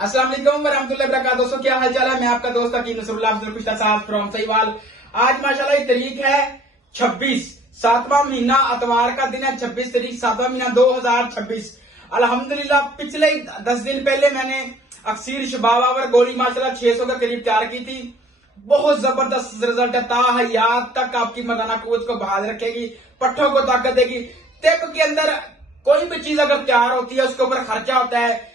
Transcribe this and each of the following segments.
अस्सलाम वालेकुम वरहमतुल्लाहि वबरकातुहू। दोस्तों क्या हाल चाल है। मैं आपका दोस्त हकीम नसरुल्लाह अफजल कुश्ता साहब फ्रॉम सहीवाल। आज माशाल्लाह ये तारीख है 26 7वां महीना अतवार का दिन है। 26 तारीख 7वां महीना 2026। अल्हम्दुलिल्लाह पिछले 10 दिन पहले मैंने अक्सीर शबाबावर गोली माशाल्लाह 600 के करीब तैयार की थी। बहुत जबरदस्त रिजल्ट है। ताहयात तक आपकी मर्दाना कुव्वत को बहाल रखेगी, पट्ठों को ताकत देगी। तिब के अंदर कोई भी चीज अगर तैयार होती है उसके ऊपर खर्चा होता है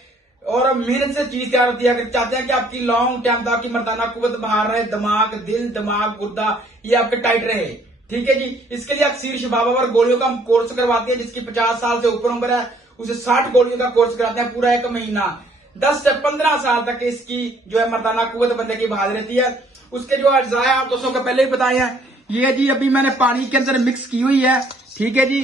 और मेहनत से चीज तैयार होती है। अगर चाहते हैं कि आपकी लॉन्ग टाइम तक आपकी मर्दाना कुव्वत बाहर रहे, दिमाग, दिल, दिमाग, गुर्दा ये आपके टाइट रहे, ठीक है जी। इसके लिए अक्सीर शबाबावर गोलियों का हम कोर्स करवाते हैं। जिसकी 50 साल से ऊपर उम्र है उसे 60 गोलियों का कोर्स कराते हैं पूरा 1 महीना। 10 से 15 साल तक इसकी जो है मर्दाना कुव्वत बंदे की बहाल रहती है। उसके जो अज्जा है आप दोस्तों को पहले ही बताए हैं। ये जी अभी मैंने पानी के अंदर मिक्स की हुई है, ठीक है जी।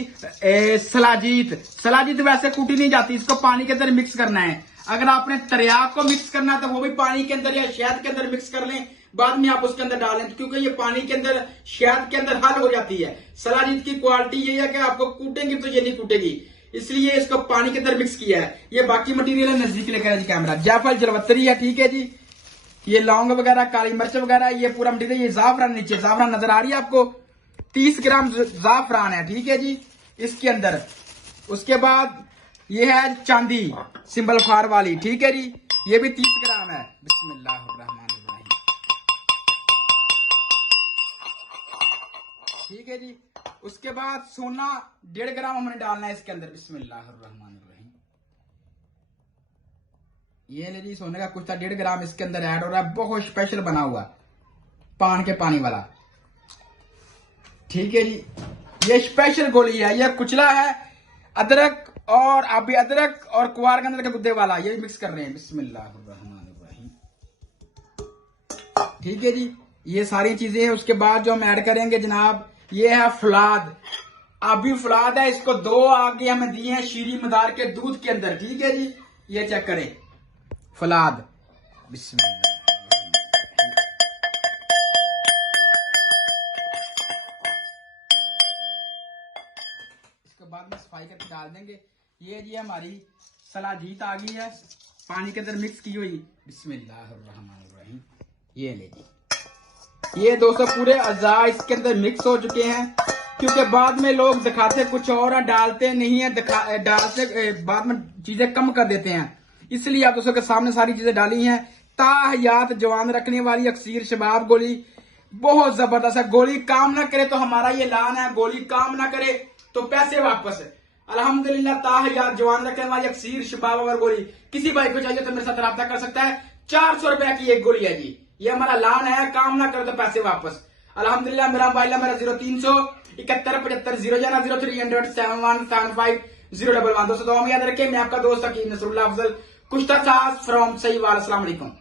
सलाजीत वैसे कूटी नहीं जाती, इसको पानी के अंदर मिक्स करना है। अगर आपने तरियाक को मिक्स करना है तो वो भी पानी के अंदर या शहद के अंदर मिक्स कर लें, बाद में आप उसके अंदर डालें, क्योंकि ये पानी के अंदर शहद के अंदर हल हो जाती है। सलाजीत की क्वालिटी ये है कि आपको कूटेंगे तो ये नहीं कूटेगी, इसलिए इसको पानी के अंदर मिक्स किया है। ये बाकी मटीरियल है, नजदीक लेकर जी कैमरा। जायफल जलवतरी है, ठीक है जी। ये लौंग वगैरह, काली मिर्च वगैरह, ये पूरा मटीरियल। ये जाफरान, नीचे जाफरान नजर आ रही है आपको, 30 ग्राम जाफरान है, ठीक है जी इसके अंदर। उसके बाद ये है चांदी सिंबल फार वाली, ठीक है जी, ये भी 30 ग्राम है। बिस्मिल्लाहिर्रहमानिर्रहीम, ठीक है जी। उसके बाद सोना 1.5 ग्राम हमने डालना है इसके अंदर। बिस्मिल्लाहिर्रहमानिर्रहीम, ये ले जी सोने का कुछ 1.5 ग्राम इसके अंदर ऐड हो रहा है। बहुत स्पेशल बना हुआ पान के पानी वाला, ठीक है जी। ये स्पेशल गोली है, ये कुचला है। अदरक और अभी अदरक और कुआर गंदल के गुद्दे वाला, ये मिक्स कर रहे हैं। बिस्मिल्लाहिर्रहमानिर्रहीम, ठीक है जी। ये सारी चीजें हैं। उसके बाद जो हम ऐड करेंगे जनाब, ये है फलाद। अभी फलाद है, इसको 2 आगे हमें दिए हैं शीरी मदार के दूध के अंदर, ठीक है जी। ये चेक करें फलाद। बिस्मिल्लाह, बाद में सफाई करके डाल देंगे। ये जी हमारी सलाजीत आ गई है पानी के अंदर मिक्स की हुई। बिस्मिल्लाहिर्रहमानिर्रहीम, ये ले जी। ये दोस्तों पूरे अज़ा इसके अंदर मिक्स हो चुके हैं, क्योंकि बाद में लोग दिखाते कुछ और डालते नहीं है, डालते बाद में चीजें कम कर देते हैं। इसलिए आप दोस्तों के सामने सारी चीजें डाली हैं। ताहयात जवान रखने वाली अक्सीर शबाब गोली बहुत जबरदस्त है। गोली काम ना करे तो हमारा ये लान है, गोली काम ना करे तो पैसे वापस है। अल्हम्दुलिल्लाह ताहयात जवान रखने वाली अक्सीर शबाबावर गोली किसी भाई को चाहिए तो मेरे साथ रब्ता कर सकता है। 400 रुपए की एक गोली है जी, ये हमारा लान है। काम ना करे तो पैसे वापस। अल्हम्दुलिल्लाह मेरा मोबाइल नंबर 0300 71 75 0 0300 7175 011। दोस्तों दुआ में याद रखें, मैं आपका दोस्त हकीम नसरुल्लाह अफजल कुश्ता साहब फ्रॉम सहीवाल। अस्सलाम वालेकुम।